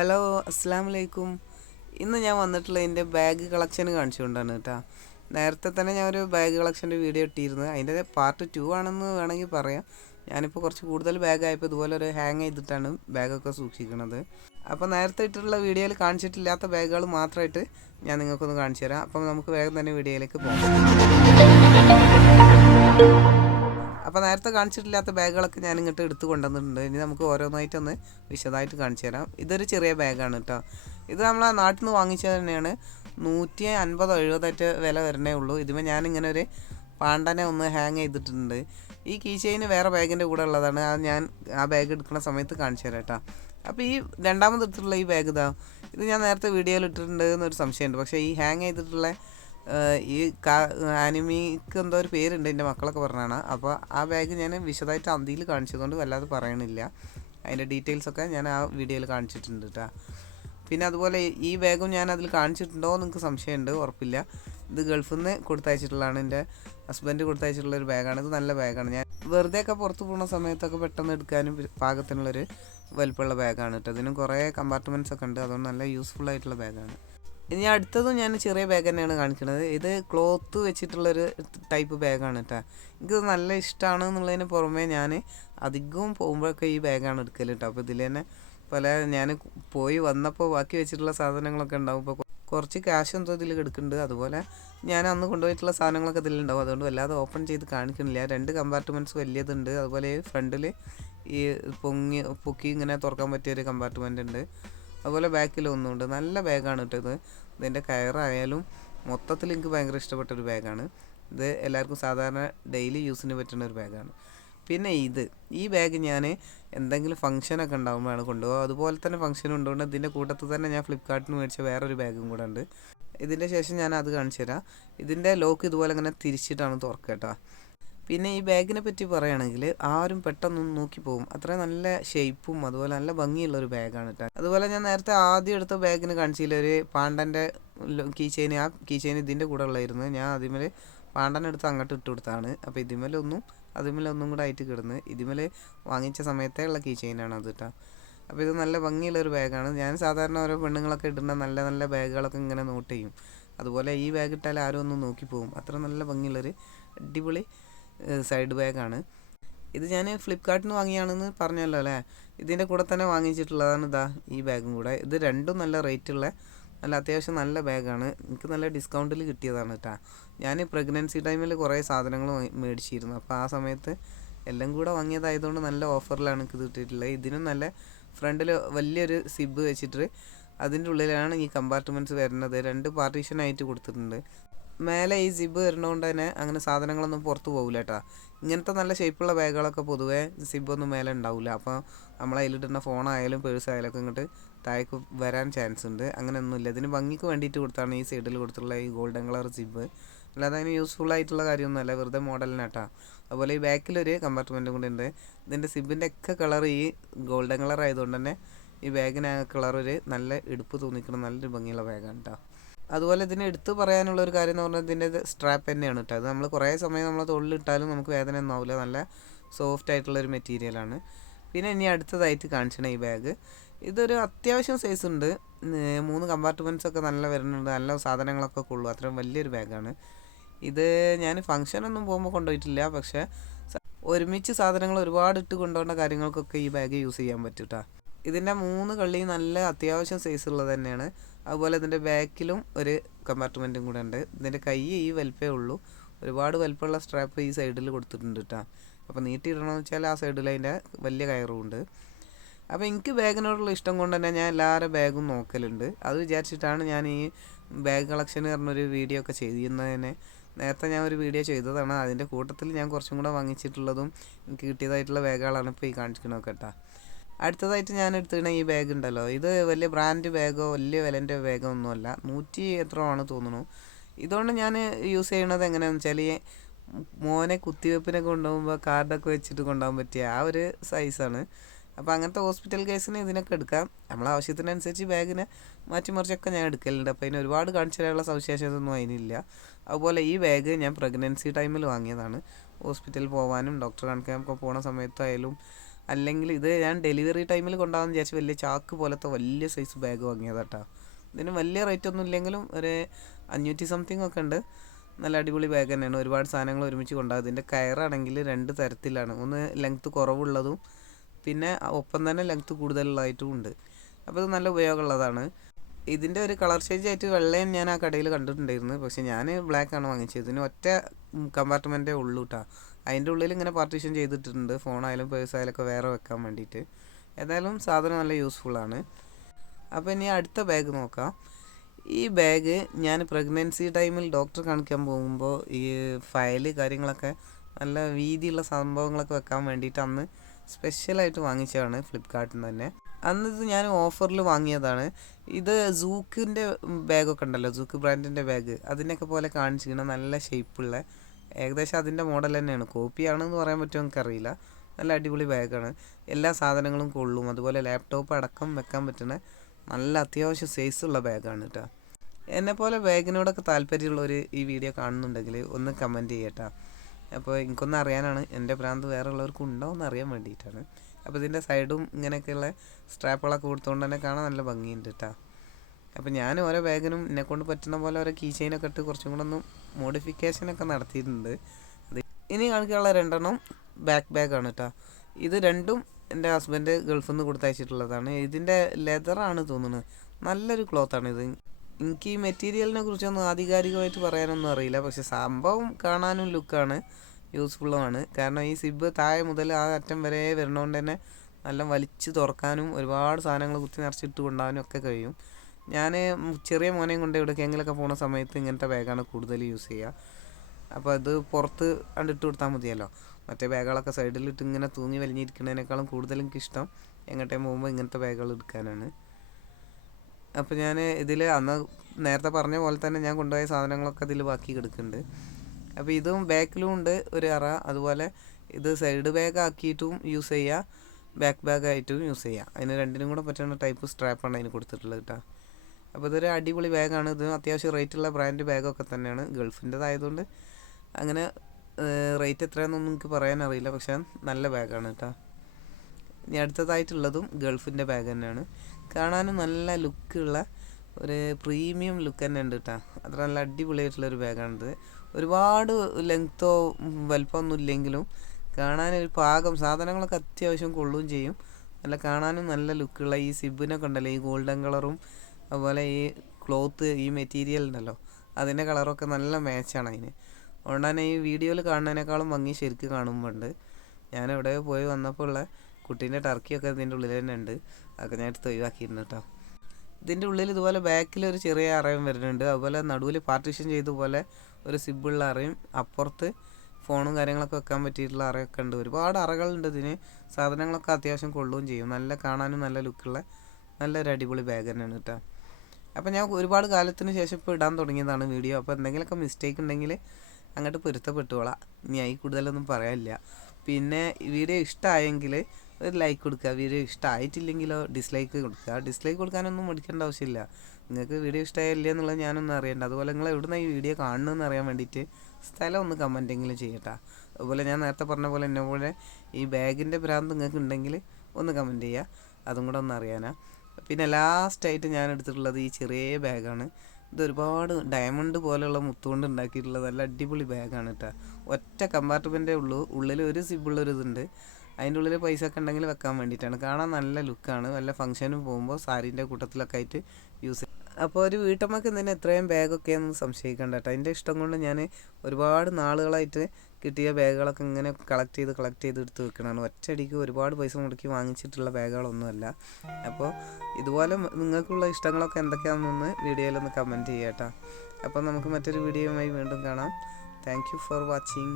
Hello, അസ്സാം വലൈക്കും. ഇന്ന് ഞാൻ വന്നിട്ടുള്ള എൻ്റെ ബാഗ് കളക്ഷൻ കാണിച്ചുകൊണ്ടാണ് കേട്ടോ. നേരത്തെ തന്നെ ഞാൻ ഒരു ബാഗ് കളക്ഷൻ്റെ വീഡിയോ ഇട്ടിരുന്നു. അതിൻ്റെ പാർട്ട് 2 ആണെന്ന് വേണമെങ്കിൽ പറയാം. ഞാനിപ്പോൾ കുറച്ച് കൂടുതൽ ബാഗ് ആയപ്പോൾ ഇതുപോലെ ഒരു ഹാങ് ചെയ്തിട്ടാണ് ബാഗൊക്കെ സൂക്ഷിക്കുന്നത്. അപ്പോൾ നേരത്തെ ഇട്ടിട്ടുള്ള വീഡിയോയിൽ കാണിച്ചിട്ടില്ലാത്ത ബാഗുകൾ മാത്രമായിട്ട് ഞാൻ നിങ്ങൾക്കൊന്ന് കാണിച്ചു തരാം. അപ്പം നമുക്ക് വേഗം തന്നെ വീഡിയോയിലേക്ക് പോകാം. അപ്പോൾ നേരത്തെ കാണിച്ചിട്ടില്ലാത്ത ബാഗുകളൊക്കെ ഞാൻ ഇങ്ങോട്ട് എടുത്ത് കൊണ്ടുവന്നിട്ടുണ്ട്. ഇനി നമുക്ക് ഓരോന്നായിട്ടൊന്ന് വിശദമായിട്ട് കാണിച്ചു തരാം. ഇതൊരു ചെറിയ ബാഗാണ് കേട്ടോ. ഇത് നമ്മളെ നാട്ടിൽ നിന്ന് വാങ്ങിച്ചത് തന്നെയാണ്. 150-70 വില വരണേ ഉള്ളൂ. ഇതിപ്പോൾ ഞാനിങ്ങനെ ഒരു പാണ്ടനെ ഒന്ന് ഹാങ് ചെയ്തിട്ടുണ്ട്. ഈ കീ ചെയിൻ വേറെ ബാഗിൻ്റെ കൂടെ ഉള്ളതാണ്. അത് ഞാൻ ആ ബാഗ് എടുക്കുന്ന സമയത്ത് കാണിച്ചു തരാം കേട്ടോ. അപ്പോൾ ഈ രണ്ടാമത് എടുത്തിട്ടുള്ള ഈ ബാഗ് ഇത് ഞാൻ നേരത്തെ വീഡിയോയിൽ ഇട്ടിട്ടുണ്ട് എന്നൊരു സംശയമുണ്ട്. പക്ഷേ ഈ ഹാങ് ചെയ്തിട്ടുള്ള ഈ ആനിമിക്ക് എന്തോ ഒരു പേരുണ്ട്, എൻ്റെ മക്കളൊക്കെ പറഞ്ഞാണ്. അപ്പോൾ ആ ബാഗ് ഞാൻ വിശദമായിട്ട് അന്തിയിൽ കാണിച്ചതുകൊണ്ട് വല്ലാതെ പറയണില്ല. അതിൻ്റെ ഡീറ്റെയിൽസൊക്കെ ഞാൻ ആ വീഡിയോയിൽ കാണിച്ചിട്ടുണ്ട് കേട്ടോ. പിന്നെ അതുപോലെ ഈ ബാഗും ഞാൻ അതിൽ കാണിച്ചിട്ടുണ്ടോ എന്ന് നിങ്ങൾക്ക് സംശയമുണ്ട്, ഉറപ്പില്ല. ഇത് ഗൾഫിൽ നിന്ന് കൊടുത്തയച്ചിട്ടുള്ളതാണ്. എൻ്റെ ഹസ്ബൻഡ് കൊടുത്തയച്ചിട്ടുള്ളൊരു ബാഗാണ്. ഇത് നല്ല ബാഗാണ്. ഞാൻ വെറുതെയൊക്കെ പുറത്ത് പോകുന്ന സമയത്തൊക്കെ പെട്ടെന്ന് എടുക്കാനും പാകത്തിനുള്ളൊരു വലിപ്പമുള്ള ബാഗാണ് കേട്ടോ. ഇതിനും കുറേ കമ്പാർട്ട്മെൻറ്റ്സ് ഒക്കെ ഉണ്ട്. അതുകൊണ്ട് നല്ല യൂസ്ഫുൾ ആയിട്ടുള്ള ബാഗാണ്. ഇനി അടുത്തതും ഞാൻ ചെറിയ ബാഗ് തന്നെയാണ് കാണിക്കുന്നത്. ഇത് ക്ലോത്ത് വെച്ചിട്ടുള്ളൊരു ടൈപ്പ് ബാഗാണ് കേട്ടോ. എനിക്കിത് നല്ല ഇഷ്ടമാണ് എന്നുള്ളതിന് പുറമേ ഞാൻ അധികവും പോകുമ്പോഴൊക്കെ ഈ ബാഗാണ് എടുക്കൽ കേട്ടോ. അപ്പോൾ ഇതിൽ തന്നെ പല ഞാൻ പോയി വന്നപ്പോൾ ബാക്കി വെച്ചിട്ടുള്ള സാധനങ്ങളൊക്കെ ഉണ്ടാവും. ഇപ്പോൾ കുറച്ച് ക്യാഷ് എന്തോ ഇതിൽ എടുക്കുന്നുണ്ട്. അതുപോലെ ഞാൻ അന്ന് കൊണ്ടുപോയിട്ടുള്ള സാധനങ്ങളൊക്കെ ഇതിലുണ്ടാവും. അതുകൊണ്ട് വല്ലാതെ ഓപ്പൺ ചെയ്ത് കാണിക്കണില്ല. 2 കമ്പാർട്ട്മെൻറ്റ്സ് വലിയതുണ്ട്. അതുപോലെ ഫ്രണ്ടിൽ ഈ പൊക്കി ഇങ്ങനെ തുറക്കാൻ പറ്റിയൊരു കമ്പാർട്ട്മെൻ്റ് ഉണ്ട്. അതുപോലെ ബാക്കിൽ ഒന്നുമുണ്ട്. നല്ല ബാഗാണ് കേട്ടോ ഇത്. ഇതിൻ്റെ കയറായാലും മൊത്തത്തിൽ എനിക്ക് ഭയങ്കര ഇഷ്ടപ്പെട്ടൊരു ബാഗാണ്. ഇത് എല്ലാവർക്കും സാധാരണ ഡെയിലി യൂസിന് പറ്റുന്ന ഒരു ബാഗാണ്. പിന്നെ ഈ ബാഗ് ഞാൻ എന്തെങ്കിലും ഫംഗ്ഷനൊക്കെ ഉണ്ടാകുമ്പോഴാണ് കൊണ്ടുപോകുക. അതുപോലെ തന്നെ ഫംഗ്ഷൻ ഉണ്ടുകൊണ്ട് ഇതിൻ്റെ കൂട്ടത്തിൽ തന്നെ ഞാൻ ഫ്ലിപ്കാർട്ടിന് മേടിച്ച വേറൊരു ബാഗും കൂടെ ഉണ്ട്. ഇതിൻ്റെ ശേഷം ഞാൻ അത് കാണിച്ചു തരാം. ഇതിൻ്റെ ലോക്ക് ഇതുപോലെ ഇങ്ങനെ തിരിച്ചിട്ടാണ് തുറക്കുക കേട്ടോ. പിന്നെ ഈ ബാഗിനെ പറ്റി പറയുകയാണെങ്കിൽ ആരും പെട്ടെന്ന് നോക്കി പോകും. അത്രയും നല്ല ഷേപ്പും അതുപോലെ നല്ല ഭംഗിയുള്ളൊരു ബാഗാണ് കേട്ടോ. അതുപോലെ ഞാൻ നേരത്തെ ആദ്യം എടുത്ത ബാഗിന് കാണിച്ചില്ല, ഒരു പാണ്ടൻ്റെ കീ ചെയിൻ. ആ കീ ചെയിൻ ഇതിൻ്റെ കൂടെ ഉള്ളായിരുന്നു. ഞാൻ അതിമേൽ പാണ്ടനെടുത്ത് അങ്ങോട്ട് ഇട്ട് കൊടുത്താണ്. അപ്പോൾ അതിമേലൊന്നും കൂടെ ആയിട്ട് കിടന്ന് ഇതിമേൽ വാങ്ങിച്ച സമയത്തേ ഉള്ള കീ ചെയിനാണ് അത് കേട്ടോ. അപ്പോൾ ഇത് നല്ല ഭംഗിയുള്ളൊരു ബാഗാണ്. ഞാൻ സാധാരണ ഓരോ പെണ്ണുങ്ങളൊക്കെ ഇടുന്ന നല്ല നല്ല ബാഗുകളൊക്കെ ഇങ്ങനെ നോട്ട് ചെയ്യും. അതുപോലെ ഈ ബാഗ് ഇട്ടാൽ ആരും ഒന്നും നോക്കി പോകും. അത്ര നല്ല ഭംഗിയുള്ളൊരു അടിപൊളി സൈഡ് ബാഗാണ്. ഇത് ഞാൻ ഫ്ലിപ്കാർട്ടിൽ നിന്ന് വാങ്ങിയാണെന്ന് പറഞ്ഞല്ലോ അല്ലേ. ഇതിൻ്റെ കൂടെ തന്നെ വാങ്ങിച്ചിട്ടുള്ളതാണ് ഈ ബാഗും കൂടെ. ഇത് രണ്ടും നല്ല റേറ്റുള്ള നല്ല അത്യാവശ്യം നല്ല ബാഗാണ്. എനിക്ക് നല്ല ഡിസ്കൗണ്ടിൽ കിട്ടിയതാണ് കേട്ടോ. ഞാൻ പ്രഗ്നൻസി ടൈമിൽ കുറേ സാധനങ്ങൾ മേടിച്ചിരുന്നു. അപ്പോൾ ആ സമയത്ത് എല്ലാം കൂടെ വാങ്ങിയതായതുകൊണ്ട് നല്ല ഓഫറിലാണ് എനിക്ക് കിട്ടിയിട്ടുള്ളത്. ഇതിനും നല്ല ഫ്രണ്ടിൽ വലിയൊരു സിബ് വെച്ചിട്ട് അതിൻ്റെ ഉള്ളിലാണ് ഈ കമ്പാർട്ട്മെൻറ്റ്സ് വരുന്നത്. 2 പാർട്ടീഷനായിട്ട് കൊടുത്തിട്ടുണ്ട്. മേലെ ഈ സിബ് വരുന്നതുകൊണ്ട് തന്നെ അങ്ങനെ സാധനങ്ങളൊന്നും പുറത്ത് പോകില്ല കേട്ടോ. ഇങ്ങനത്തെ നല്ല ഷേപ്പുള്ള ബാഗുകളൊക്കെ പൊതുവേ സിബൊന്നും മേലെ ഉണ്ടാവില്ല. അപ്പോൾ നമ്മൾ അതിലിടുന്ന ഫോണായാലും പേഴ്സായാലും ഒക്കെ ഇങ്ങോട്ട് താഴേക്ക് വരാൻ ചാൻസ് ഉണ്ട്. അങ്ങനെയൊന്നുമില്ല. ഇതിന് ഭംഗിക്ക് വേണ്ടിയിട്ട് കൊടുത്താണ് ഈ സൈഡിൽ കൊടുത്തിട്ടുള്ള ഈ ഗോൾഡൻ കളർ സിബ്. അല്ലാതെ അതിന് യൂസ്ഫുൾ ആയിട്ടുള്ള കാര്യമൊന്നുമല്ല, വെറുതെ മോഡലിന് കേട്ടോ. അതുപോലെ ഈ ബാക്കിലൊരു കമ്പാർട്ട്മെൻറ്റും കൂടെ ഉണ്ട്. ഇതിൻ്റെ സിബിൻ്റെ ഒക്കെ കളർ ഈ ഗോൾഡൻ കളർ ആയതുകൊണ്ട് തന്നെ ഈ ബാഗിന് കളർ ഒരു നല്ല എടുപ്പ് തോന്നിക്കണം, നല്ലൊരു ഭംഗിയുള്ള ബാഗാണ് കേട്ടോ. അതുപോലെ ഇതിന് എടുത്ത് പറയാനുള്ള ഒരു കാര്യം എന്ന് പറഞ്ഞാൽ ഇതിൻ്റെ സ്ട്രാപ്പ് തന്നെയാണ് കേട്ടോ. അത് നമ്മൾ കുറേ സമയം നമ്മൾ തൊഴിലിട്ടാലും നമുക്ക് വേദന ഒന്നും ആവില്ല. നല്ല സോഫ്റ്റ് ആയിട്ടുള്ളൊരു മെറ്റീരിയലാണ്. പിന്നെ ഇനി അടുത്തതായിട്ട് കാണിച്ചണ ഈ ബാഗ്, ഇതൊരു അത്യാവശ്യം സൈസ് ഉണ്ട്. 3 കമ്പാർട്ട്മെൻറ്റ്സ് ഒക്കെ നല്ല വരുന്നുണ്ട്. നല്ല സാധനങ്ങളൊക്കെ കൊള്ളു. അത്രയും വലിയൊരു ബാഗാണ് ഇത്. ഞാൻ ഫംഗ്ഷനൊന്നും പോകുമ്പോൾ കൊണ്ടുപോയിട്ടില്ല. പക്ഷേ ഒരുമിച്ച് സാധനങ്ങൾ ഒരുപാട് ഇട്ട് കൊണ്ടുപോകേണ്ട കാര്യങ്ങൾക്കൊക്കെ ഈ ബാഗ് യൂസ് ചെയ്യാൻ പറ്റും കേട്ടോ. ഇതിൻ്റെ 3 കള്ളി നല്ല അത്യാവശ്യം സൈസ് ഉള്ളത് തന്നെയാണ്. അതുപോലെ ഇതിൻ്റെ ബാക്കിലും ഒരു കമ്പാർട്ട്മെൻറ്റും കൂടെ ഉണ്ട്. ഇതിൻ്റെ കൈ ഈ വലിപ്പമേ ഉള്ളൂ. ഒരുപാട് വലിപ്പമുള്ള സ്ട്രാപ്പ് ഈ സൈഡിൽ കൊടുത്തിട്ടുണ്ട് കേട്ടോ. അപ്പോൾ നീട്ടിയിടണമെന്ന് വെച്ചാൽ ആ സൈഡിൽ അതിൻ്റെ വലിയ കയറുമുണ്ട്. അപ്പോൾ എനിക്ക് ബാഗിനോടുള്ള ഇഷ്ടം കൊണ്ട് തന്നെ ഞാൻ എല്ലാവരുടെ ബാഗും നോക്കലുണ്ട്. അത് വിചാരിച്ചിട്ടാണ് ഞാൻ ഈ ബാഗ് കളക്ഷൻ പറഞ്ഞൊരു വീഡിയോ ഒക്കെ ചെയ്യുന്നതിന്. നേരത്തെ ഞാൻ ഒരു വീഡിയോ ചെയ്തതാണ്. അതിൻ്റെ കൂട്ടത്തിൽ ഞാൻ കുറച്ചും കൂടെ വാങ്ങിച്ചിട്ടുള്ളതും എനിക്ക് കിട്ടിയതായിട്ടുള്ള ബാഗുകളാണ് ഇപ്പോൾ ഈ കാണിക്കണത് കേട്ടോ. അടുത്തതായിട്ട് ഞാൻ എടുത്തിരുന്ന ഈ ബാഗ് ഉണ്ടല്ലോ, ഇത് വലിയ ബ്രാൻഡ് ബാഗോ വലിയ വിലൻ്റെ ബാഗോ ഒന്നുമല്ല. 100 എത്രയോ ആണ് തോന്നുന്നു. ഇതുകൊണ്ട് ഞാൻ യൂസ് ചെയ്യണത് എങ്ങനെയാണെന്ന് വെച്ചാൽ ഈ മോനെ കുത്തിവെപ്പിനൊക്കെ കൊണ്ടുപോകുമ്പോൾ കാർഡൊക്കെ വെച്ചിട്ട് കൊണ്ടുപോകാൻ പറ്റിയ ആ ഒരു സൈസാണ്. അപ്പോൾ അങ്ങനത്തെ ഹോസ്പിറ്റൽ കേസിന് ഇതിനൊക്കെ എടുക്കാം. നമ്മളെ ആവശ്യത്തിനനുസരിച്ച് ബാഗിനെ മാറ്റിമറിച്ചൊക്കെ ഞാൻ എടുക്കലുണ്ട്. അപ്പോൾ അതിന് ഒരുപാട് കാണിച്ചു തരാനുള്ള സവിശേഷത ഒന്നും അതിനില്ല. അതുപോലെ ഈ ബാഗ് ഞാൻ പ്രഗ്നൻസി ടൈമിൽ വാങ്ങിയതാണ്. ഹോസ്പിറ്റലിൽ പോകാനും ഡോക്ടറെ കാണിക്കാനൊക്കെ പോണ സമയത്തായാലും അല്ലെങ്കിൽ ഇത് ഞാൻ ഡെലിവറി ടൈമിൽ കൊണ്ടുപോകാമെന്ന് വിചാരിച്ച് വലിയ ചാക്ക് പോലത്തെ വലിയ സൈസ് ബാഗ് വാങ്ങിയതാട്ടോ. ഇതിന് വലിയ റേറ്റ് ഒന്നും ഇല്ലെങ്കിലും ഒരു 500 സംതിങ് ഒക്കെ ഉണ്ട്. നല്ല അടിപൊളി ബാഗ് തന്നെയാണ്. ഒരുപാട് സാധനങ്ങൾ ഒരുമിച്ച് കൊണ്ടുപോകും. ഇതിൻ്റെ കയറാണെങ്കിൽ 2 തരത്തിലാണ്. ഒന്ന് ലെങ്ത്ത് കുറവുള്ളതും പിന്നെ ഒപ്പം തന്നെ ലെങ്ത്ത് കൂടുതലുള്ളതായിട്ടും ഉണ്ട്. അപ്പോൾ ഇത് നല്ല ഉപയോഗമുള്ളതാണ്. ഇതിൻ്റെ ഒരു കളർ ചേഞ്ച് ആയിട്ട് വെള്ളയും ഞാൻ ആ കടയിൽ കണ്ടിട്ടുണ്ടായിരുന്നു. പക്ഷേ ഞാൻ ബ്ലാക്കാണ് വാങ്ങിച്ചത്. ഇതിന് ഒറ്റ കമ്പാർട്ട്മെൻറ്റേ ഉള്ളൂ കേട്ടോ. അതിൻ്റെ ഉള്ളിൽ ഇങ്ങനെ പാർട്ടീഷൻ ചെയ്തിട്ടുണ്ട്, ഫോണായാലും പേഴ്സായാലും ഒക്കെ വേറെ വെക്കാൻ വേണ്ടിയിട്ട്. ഏതായാലും സാധനം നല്ല യൂസ്ഫുള്ളാണ്. അപ്പോൾ ഇനി അടുത്ത ബാഗ് നോക്കാം. ഈ ബാഗ് ഞാൻ പ്രഗ്നൻസി ടൈമിൽ ഡോക്ടറെ കാണിക്കാൻ പോകുമ്പോൾ ഈ ഫയല് കാര്യങ്ങളൊക്കെ നല്ല വീതിയുള്ള സംഭവങ്ങളൊക്കെ വെക്കാൻ വേണ്ടിയിട്ട് അന്ന് സ്പെഷ്യലായിട്ട് വാങ്ങിച്ചതാണ് ഫ്ലിപ്കാർട്ടിൽ നിന്ന് തന്നെ. അന്ന് ഇത് ഞാൻ ഓഫറിൽ വാങ്ങിയതാണ്. ഇത് സൂക്കിൻ്റെ ബാഗൊക്കെ ഉണ്ടല്ലോ, സൂക്ക് ബ്രാൻഡിൻ്റെ ബാഗ്, അതിനൊക്കെ പോലെ കാണിച്ചിരിക്കുന്ന നല്ല ഷേപ്പുള്ള ഏകദേശം അതിൻ്റെ മോഡൽ തന്നെയാണ്. കോപ്പിയാണെന്ന് പറയാൻ പറ്റുമോ എനിക്കറിയില്ല. നല്ല അടിപൊളി ബാഗാണ്. എല്ലാ സാധനങ്ങളും കൊള്ളും. അതുപോലെ ലാപ്ടോപ്പ് അടക്കം വെക്കാൻ പറ്റുന്ന നല്ല അത്യാവശ്യം സൈസുള്ള ബാഗാണ് കേട്ടോ. എന്നെപ്പോലെ ബാഗിനോടൊക്കെ താല്പര്യമുള്ളവർ ഈ വീഡിയോ കാണുന്നുണ്ടെങ്കിൽ ഒന്ന് കമൻറ്റ് ചെയ്യട്ടോ. അപ്പോൾ എനിക്കൊന്ന് അറിയാനാണ്, എൻ്റെ ഭ്രാന്ത് വേറെ ഉള്ളവർക്കും ഉണ്ടാവുമെന്ന് അറിയാൻ വേണ്ടിയിട്ടാണ്. അപ്പോൾ ഇതിൻ്റെ സൈഡും ഇങ്ങനെയൊക്കെയുള്ള സ്ട്രാപ്പുകളൊക്കെ കൊടുത്തുകൊണ്ട് തന്നെ കാണാൻ നല്ല ഭംഗിയുണ്ട് കേട്ടോ. അപ്പോൾ ഞാൻ ഓരോ ബാഗിനും എന്നെക്കൊണ്ട് പറ്റുന്ന പോലെ ഓരോ കീ ചെയിനൊക്കെ ഇട്ട് കുറച്ചും കൂടെ ഒന്ന് മോഡിഫിക്കേഷനൊക്കെ നടത്തിയിട്ടുണ്ട്. അത് ഇനി കാണിക്കാനുള്ള 2 ബാഗാണ് കേട്ടോ. ഇത് രണ്ടും എൻ്റെ ഹസ്ബൻഡ് ഗൾഫിൽ നിന്ന് കൊടുത്തയച്ചിട്ടുള്ളതാണ്. ഇതിൻ്റെ ലെതറാണ് തോന്നുന്നത്. നല്ലൊരു ക്ലോത്താണിത്. എനിക്ക് ഈ മെറ്റീരിയലിനെ കുറിച്ചൊന്നും ആധികാരികമായിട്ട് പറയാനൊന്നും അറിയില്ല. പക്ഷേ സംഭവം കാണാനും ലുക്കാണ്, യൂസ്ഫുള്ളുമാണ്. കാരണം ഈ സിബ് താഴെ മുതൽ ആ അറ്റം വരെ വരുന്നതുകൊണ്ട് തന്നെ നല്ല വലിച്ച് തുറക്കാനും ഒരുപാട് സാധനങ്ങൾ കുത്തി നിറച്ചിട്ട് കൊണ്ടുപോകാനും ഒക്കെ കഴിയും. ഞാൻ ചെറിയ മോനെയും കൊണ്ട് എവിടേക്കെങ്കിലൊക്കെ പോകുന്ന സമയത്ത് ഇങ്ങനത്തെ ബാഗാണ് കൂടുതൽ യൂസ് ചെയ്യുക. അപ്പോൾ അത് പുറത്ത് കണ്ടിട്ട് കൊടുത്താൽ മതിയല്ലോ. മറ്റേ ബാഗുകളൊക്കെ സൈഡിലിട്ട് ഇങ്ങനെ തൂങ്ങി വലിഞ്ഞിരിക്കുന്നതിനേക്കാളും കൂടുതൽ എനിക്കിഷ്ടം എങ്ങോട്ടേയും പോകുമ്പോൾ ഇങ്ങനത്തെ ബാഗുകൾ എടുക്കാനാണ്. അപ്പോൾ ഞാൻ ഇതിൽ അന്ന് നേരത്തെ പറഞ്ഞ പോലെ തന്നെ ഞാൻ കൊണ്ടുപോയ സാധനങ്ങളൊക്കെ ഇതിൽ ബാക്കി കിടക്കുന്നുണ്ട്. അപ്പോൾ ഇതും ബാക്കിലും ഉണ്ട് ഒരു അറ. അതുപോലെ ഇത് സൈഡ് ബാഗ് ആക്കിയിട്ടും യൂസ് ചെയ്യുക, ബാക്ക് ബാഗായിട്ടും യൂസ് ചെയ്യുക. അതിന് രണ്ടിനും കൂടെ പറ്റുന്ന ടൈപ്പ് സ്ട്രാപ്പാണ് അതിന് കൊടുത്തിട്ടുള്ളത് കേട്ടോ. അപ്പോൾ ഇതൊരു അടിപൊളി ബാഗാണ്. ഇത് അത്യാവശ്യം റേറ്റുള്ള ബ്രാൻഡ് ബാഗൊക്കെ തന്നെയാണ്. ഗൾഫിൻ്റെതായതുകൊണ്ട് അങ്ങനെ റേറ്റ് എത്രയാണെന്നൊന്നും എനിക്ക് പറയാനറിയില്ല. പക്ഷേ നല്ല ബാഗാണ് കേട്ടോ. ഇനി അടുത്തതായിട്ടുള്ളതും ഗൾഫിൻ്റെ ബാഗ് തന്നെയാണ്. കാണാനും നല്ല ലുക്കുള്ള ഒരു പ്രീമിയം ലുക്ക് തന്നെ ഉണ്ട് കേട്ടോ. അത്ര നല്ല അടിപൊളിയായിട്ടുള്ളൊരു ബാഗാണിത്. ഒരുപാട് ലെങ്ത്തോ വലുപ്പമൊന്നും ഇല്ലെങ്കിലും കാണാനൊരു പാകം, സാധനങ്ങളൊക്കെ അത്യാവശ്യം കൊള്ളുകയും ചെയ്യും. നല്ല കാണാനും നല്ല ലുക്കുള്ള ഈ സിബിനൊക്കെ ഉണ്ടല്ലോ, ഈ ഗോൾഡൻ കളറും അതുപോലെ ഈ ക്ലോത്ത്, ഈ മെറ്റീരിയൽ ഉണ്ടല്ലോ അതിൻ്റെ കളറൊക്കെ നല്ല മാച്ചാണ് അതിന്. അതുകൊണ്ട് തന്നെ ഈ വീഡിയോയിൽ കാണുന്നതിനേക്കാളും ഭംഗി ശരിക്ക് കാണുമ്പോണ്ട്. ഞാൻ എവിടെ പോയി വന്നപ്പോൾ ഉള്ള കുട്ടീൻ്റെ ടർക്കിയൊക്കെ ഇതിൻ്റെ ഉള്ളിൽ തന്നെ ഉണ്ട്. അതൊക്കെ ഞാൻ എടുത്ത് ഒഴിവാക്കിയിരുന്നു കേട്ടോ. ഇതിൻ്റെ ഉള്ളിൽ ഇതുപോലെ ബാക്കിൽ ഒരു ചെറിയ അറയും വരുന്നുണ്ട്. അതുപോലെ നടുവിൽ പാർട്ടീഷൻ ചെയ്തതുപോലെ ഒരു സിബുള്ള അറയും, അപ്പുറത്ത് ഫോണും കാര്യങ്ങളൊക്കെ വെക്കാൻ പറ്റിയിട്ടുള്ള അറയൊക്കെ ഉണ്ട്. ഒരുപാട് അറകളുണ്ട് ഇതിന്. സാധനങ്ങളൊക്കെ അത്യാവശ്യം കൊള്ളുകയും ചെയ്യും. നല്ല കാണാനും നല്ല ലുക്കുള്ള നല്ലൊരു അടിപൊളി ബാഗ് തന്നെയാണ് കേട്ടോ. അപ്പോൾ ഞാൻ ഒരുപാട് കാലത്തിന് ശേഷം ഇപ്പോൾ ഇടാൻ തുടങ്ങിയതാണ് വീഡിയോ. അപ്പോൾ എന്തെങ്കിലുമൊക്കെ മിസ്റ്റേക്ക് ഉണ്ടെങ്കിൽ അങ്ങോട്ട് പൊരുത്തപ്പെട്ടുകൊള്ളാം. ഇനി അതിൽ കൂടുതലൊന്നും പറയാനില്ല. പിന്നെ വീഡിയോ ഇഷ്ടമായെങ്കിൽ ഒരു ലൈക്ക് കൊടുക്കുക. വീഡിയോ ഇഷ്ടമായിട്ടില്ലെങ്കിലോ ഡിസ്ലൈക്ക് കൊടുക്കുക. ഡിസ്ലൈക്ക് കൊടുക്കാനൊന്നും മടിക്കേണ്ട ആവശ്യമില്ല. നിങ്ങൾക്ക് വീഡിയോ ഇഷ്ടമായില്ല എന്നുള്ളത് ഞാനൊന്നും അറിയണ്ട. അതുപോലെ നിങ്ങൾ എവിടുന്ന ഈ വീഡിയോ കാണണമെന്ന് അറിയാൻ വേണ്ടിയിട്ട് സ്ഥലം ഒന്ന് കമൻറ്റെങ്കിലും ചെയ്യട്ടോ. അതുപോലെ ഞാൻ നേരത്തെ പറഞ്ഞ പോലെ എന്നെ പോലെ ഈ ബാഗിൻ്റെ ഭ്രാന്ത് നിങ്ങൾക്ക് ഉണ്ടെങ്കിൽ ഒന്ന് കമൻറ്റ് ചെയ്യുക. അതും കൂടെ ഒന്ന് അറിയാനാ. പിന്നെ ലാസ്റ്റായിട്ട് ഞാൻ എടുത്തിട്ടുള്ളത് ഈ ചെറിയ ബാഗാണ്. ഇത് ഒരുപാട് ഡയമണ്ട് പോലെയുള്ള മുത്തുകൊണ്ട് ഉണ്ടാക്കിയിട്ടുള്ള നല്ല അടിപൊളി ബാഗാണ് കേട്ടോ. ഒറ്റ കമ്പാർട്ട്മെൻറ്റേ ഉള്ളൂ. ഉള്ളിൽ ഒരു സിബുള്ളൊരു ഇതുണ്ട്. അതിൻ്റെ ഉള്ളിൽ പൈസ ഒക്കെ ഉണ്ടെങ്കിൽ വെക്കാൻ വേണ്ടിയിട്ടാണ്. കാണാൻ നല്ല ലുക്കാണ്. വല്ല ഫംഗ്ഷനും പോകുമ്പോൾ സാരീൻ്റെ കൂട്ടത്തിലൊക്കെ ആയിട്ട് യൂസ് ചെയ്യും. അപ്പോൾ ഒരു വീട്ടമ്മക്ക് എന്തിനാ ഇത്രയും ബാഗൊക്കെയാണെന്ന് സംശയിക്കണ്ട കേട്ടോ. എൻ്റെ ഇഷ്ടം കൊണ്ട് ഞാൻ ഒരുപാട് നാളുകളായിട്ട് കിട്ടിയ ബാഗുകളൊക്കെ ഇങ്ങനെ കളക്ട് ചെയ്ത് എടുത്ത് വെക്കണതാണ്. ഒറ്റയടിക്ക് ഒരുപാട് പൈസ മുടക്കി വാങ്ങിച്ചിട്ടുള്ള ബാഗുകളൊന്നുമല്ല. അപ്പോൾ ഇതുപോലെ നിങ്ങൾക്കുള്ള ഇഷ്ടങ്ങളൊക്കെ എന്തൊക്കെയാണെന്നൊന്ന് വീഡിയോയിലൊന്ന് കമൻറ്റ് ചെയ്യാം കേട്ടോ. അപ്പോൾ നമുക്ക് മറ്റൊരു വീഡിയോയുമായി വീണ്ടും കാണാം. Thank you for watching.